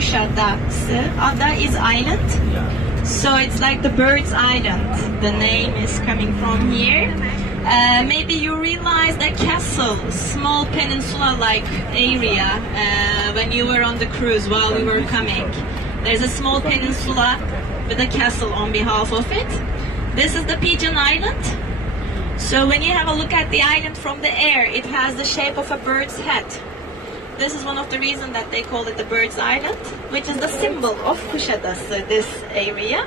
Kuşadası. Ada is island. So it's like the bird's island. The name is coming from here. Maybe you realize that castle, small peninsula-like area, when you were on the cruise while we were coming. There's a small peninsula with a castle on behalf of it. This is the Pigeon Island. So when you have a look at the island from the air, it has the shape of a bird's head. This is one of the reasons that they call it the bird's island, which is the symbol of Kuşadası, this area.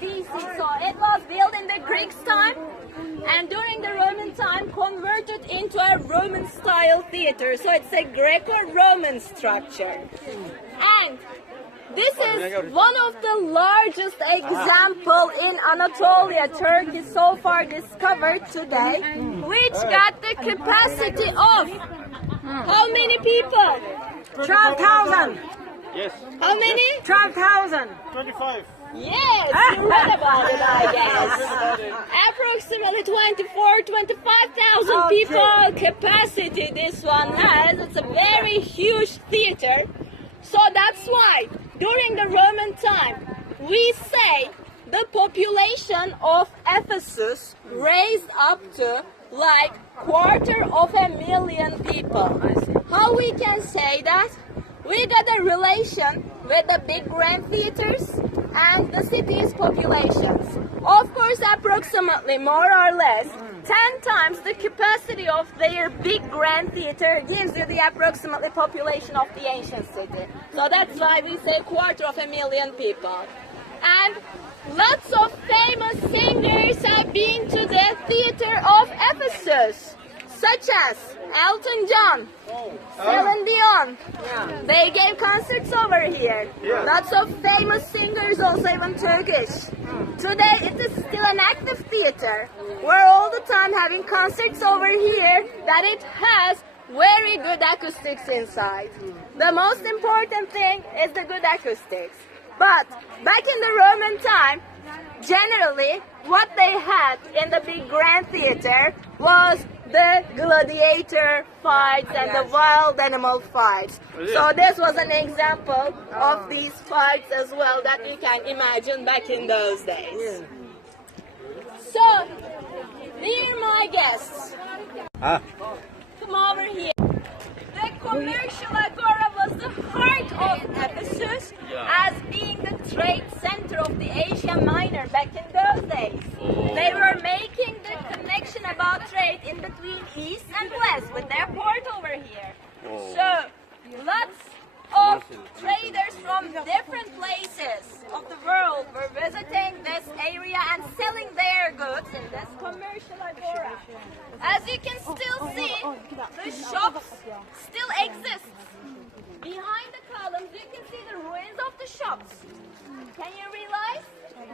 BC, so it was built in the Greeks' time and during the Roman time converted into a Roman style theater, so it's a Greco-Roman structure. And this is one of the largest example in Anatolia, Turkey, so far discovered today, which got the capacity of how many people? 12,000. Yes. How many? 12,000. 25. Yes, you read about it, I guess. Approximately 25,000 people capacity this one has. It's a very huge theater. So that's why during the Roman time, we say the population of Ephesus raised up to like 250,000 people. How we can say that? We got a relation with the big grand theaters and the city's populations. Of course, approximately more or less 10 times the capacity of their big grand theater gives you the approximately population of the ancient city. So that's why we say 250,000 people. And lots of famous singers have been to the theater of Ephesus, such as Elton John, Celine Dion. They gave concerts over here. Lots of famous singers, also even Turkish. Today it is still an active theater. We're all the time having concerts over here that it has very good acoustics inside. The most important thing is the good acoustics. But back in the Roman time, generally what they had in the big grand theater was the gladiator fights and the wild animal fights. So this was an example of these fights as well that you can imagine back in those days. So, dear my guests, come over here. The commercial agora was the heart of Ephesus as being the trade center of the Asia Minor back in those days. They were making the connection about trade in between East and West with their port over here. So, lots of traders from different places of the world were visiting this area and selling their goods in this commercial agora. As you can still see, the shops still exist. Behind the columns, you can see the ruins of the shops. Can you realize?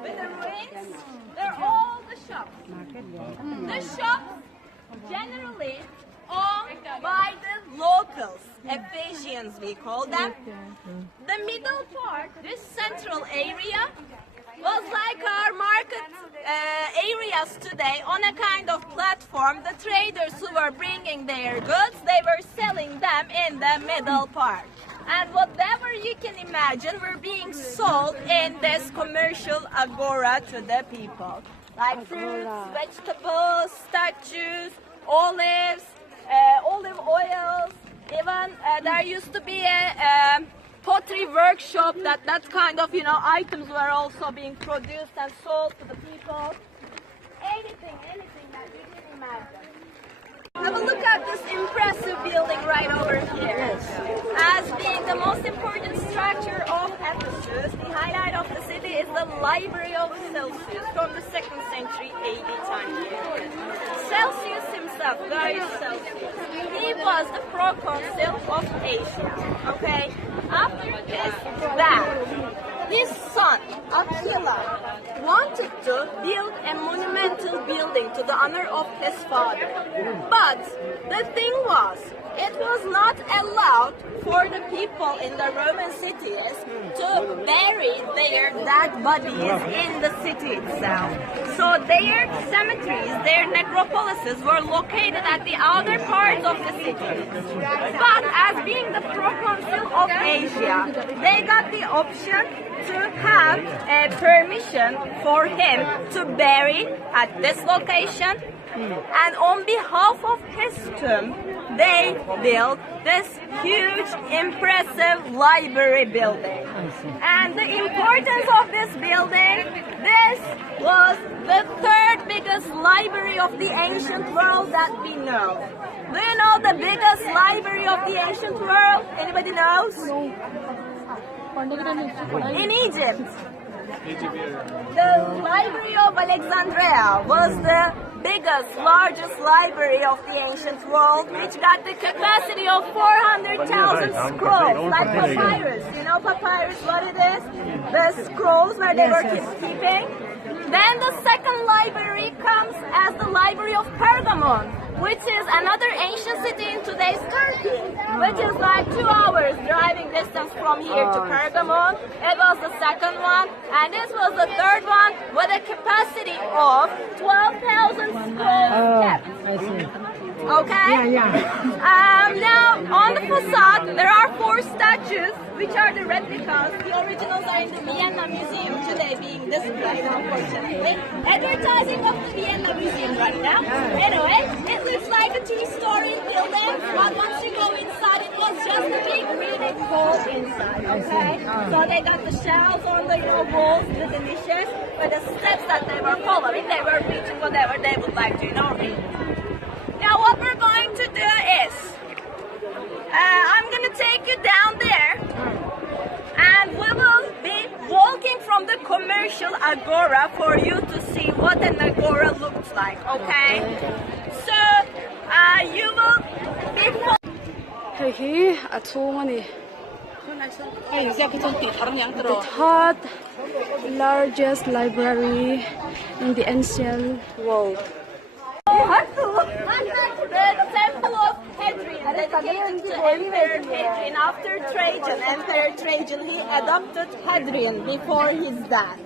With the ruins, they're all the shops. The shops generally owned by the locals, Ephesians we call them. The middle part, this central area, was like our market areas today on a kind of platform. The traders who were bringing their goods, they were selling them in the middle part. And whatever you can imagine were being sold in this commercial agora to the people. Like fruits, vegetables, statues, olives, olive oils, even there used to be a pottery workshop that kind of, items were also being produced and sold to the people. Anything that you can imagine. Have a look at this impressive building right over here. As being the most important structure of Ephesus, the highlight of the city is the Library of Celsus from the 2nd century AD time period. Celsus himself, Gaius Celsus, he was the proconsul of Asia. Okay? After his death, his son, Attila, wanted to build a monumental building to the honor of his father. But the thing was, it was not allowed for the people in the Roman cities to bury their dead bodies in the city itself. So their cemeteries, their necropolises were located at the outer parts of the city. But as being the proconsul of Asia, they got the option to have a permission for him to bury at this location. And on behalf of his tomb, they built this huge, impressive library building. And the importance of this building, this was the third biggest library of the ancient world that we know. Do you know the biggest library of the ancient world? Anybody knows? In Egypt. The Library of Alexandria was the biggest, largest library of the ancient world, which got the capacity of 400,000 scrolls, like papyrus. You know papyrus, what it is? The scrolls where they were keeping. Then the second library comes as the Library of Pergamon, which is another ancient city in today's Turkey, which is like 2 hours driving distance from here to Pergamon. It was the second one, and this was the third one with a capacity of 12,000 scrolls kept. I see. Okay? Now, on the facade, there are 4 statues, which are the replicas. The originals are in the Vienna Museum today being displayed, unfortunately. Advertising of the Vienna Museum right now. Anyway, it looks like a 2-story building, but once you go inside, it was just a big reading hall inside, okay? So they got the shelves on the walls with the niches, with the steps that they were following. They were reaching whatever they would like to, read. Now what we're going to do is, I'm going to take you down there, and we will be walking from the commercial agora for you to see what an agora looks like, okay? So, you will be... Hey, at home, the third largest library in the ancient world. The temple of Hadrian, dedicated to Emperor Hadrian. After Trajan, Emperor Trajan, he adopted Hadrian before his death.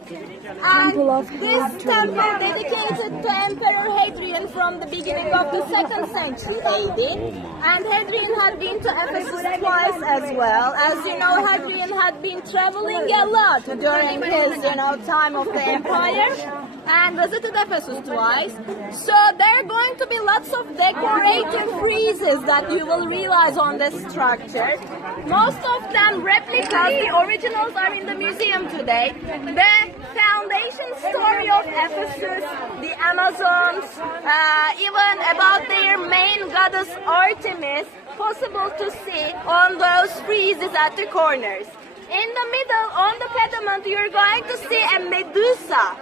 And this temple dedicated to Emperor Hadrian from the beginning of the 2nd century AD. And Hadrian had been to Ephesus twice as well. As you know, Hadrian had been traveling a lot during his, time of the empire, and visited Ephesus twice. So there are going to be lots of decorative friezes that you will realize on this structure. Most of them replicas, the originals are in the museum today. The foundation story of Ephesus, the Amazons, even about their main goddess Artemis, possible to see on those friezes at the corners. In the middle, on the pediment, you're going to see a Medusa.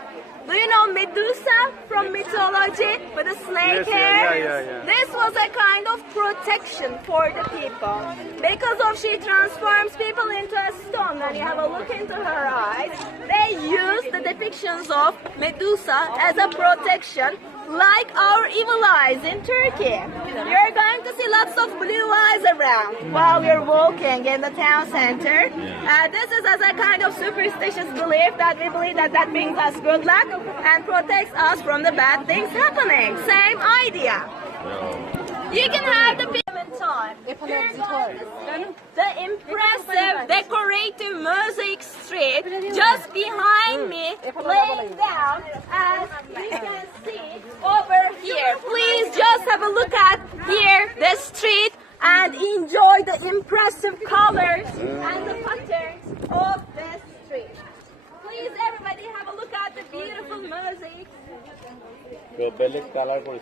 Do you know Medusa from mythology with the snake hair? Yeah. This was a kind of protection for the people. Because of she transforms people into a stone. When you have a look into her eyes, they use the depictions of Medusa as a protection, like our evil eyes in Turkey. You're going to see lots of blue eyes around while we're walking in the town center. This is as a kind of superstitious belief that we believe that brings us good luck and protects us from the bad things happening. Same idea. You can have the time. The impressive decorative mosaic street just behind me laying down, as you can see over here. Please just have a look at here the street and enjoy the impressive colors and the patterns of the street. Please everybody have a look at the beautiful mosaics. The reason that we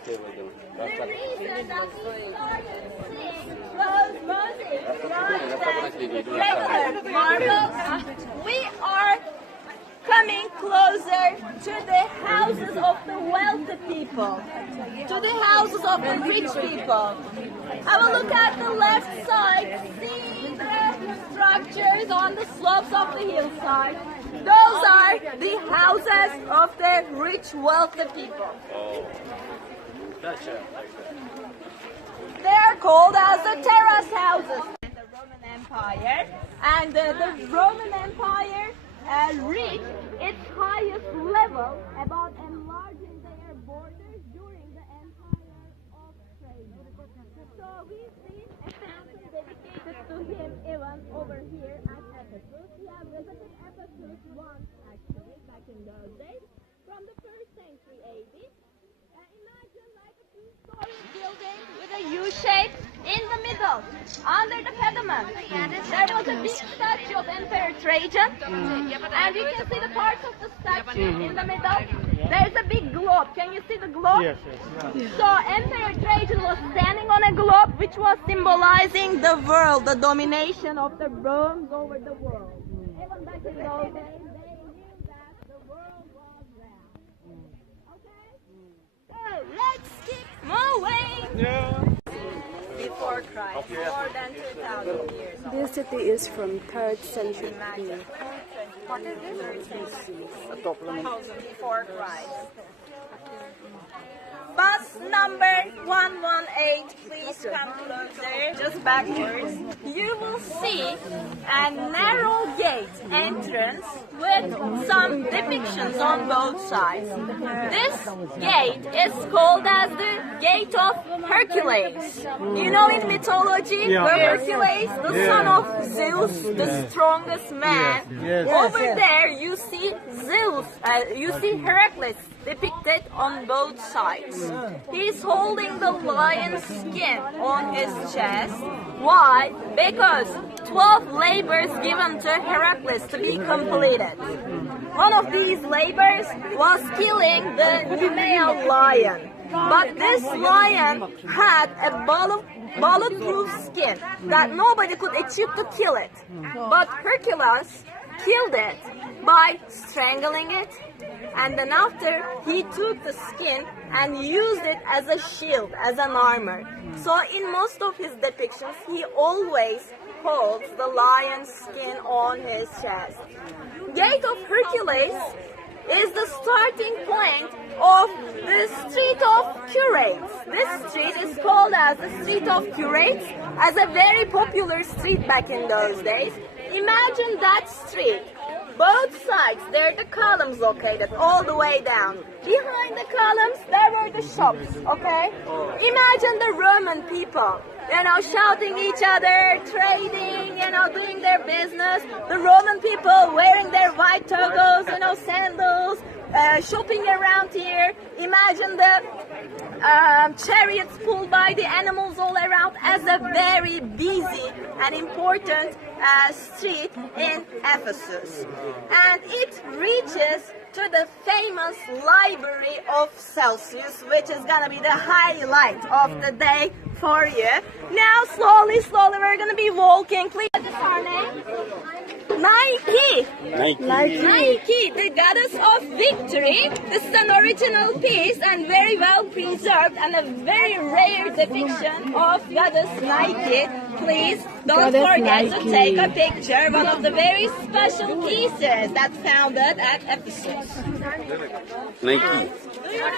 started seeing those mosaics rather than regular marbles, we are coming closer to the houses of the wealthy people, to the houses of the rich people. Have a look at the left side, see the structures on the slopes of the hillside. Those are the houses of the rich, wealthy people. They are called as the terrace houses. The Roman Empire, and the Roman Empire reached its highest level about enlarging their borders during the Empire of Trajan. So we see a fountain dedicated to him even over here at Ephesus. We have visited Ephesus once actually back in those days from the 1st century AD. Imagine like a two-story building with a U shape in the middle, under the pediment. There was a big statue of Emperor Trajan, and you can see the parts of the statue in the middle. There's a big globe. Can you see the globe? Yes. So Emperor Trajan was standing on a globe which was symbolizing the world, the domination of the Romans over the world. Even back in those days, they knew that the world was round. Okay? So let's keep moving. Before Christ, more than 2,000 years old. This city is from 3rd century. What is this? Before Christ. Bus number 118, please come closer, just backwards. You will see a narrow gate entrance with some depictions on both sides. This gate is called as the Gate of Hercules. You know in mythology, where Hercules, the son of Zeus, the strongest man, over there you see Zeus, you see Hercules depicted on both sides. He's holding the lion's skin on his chest. Why? Because 12 labors given to Hercules to be completed. One of these labors was killing the Nemean lion. But this lion had a bulletproof skin that nobody could achieve to kill it. But Hercules killed it by strangling it, and then after he took the skin and used it as a shield, as an armor. So in most of his depictions he always holds the lion's skin on his chest. Gate of Hercules is the starting point of the Street of Curates. This street is called as the Street of Curates, as a very popular street back in those days. Imagine that street. Both sides, there are the columns located all the way down. Behind the columns, there were the shops, okay? Imagine the Roman people, shouting each other, trading, doing their business. The Roman people wearing their white togas, sandals, shopping around here. Imagine the chariots pulled by the animals all around, as a very busy and important street in Ephesus. And it reaches to the famous library of Celsus, which is gonna be the highlight of the day for you. Now slowly we're gonna be walking. Please, what is our name? Nike, the goddess of victory. This is an original piece and very well preserved, and a very rare depiction of goddess Nike. Please don't forget to take a picture. One of the very special pieces that's founded at Ephesus. Nike.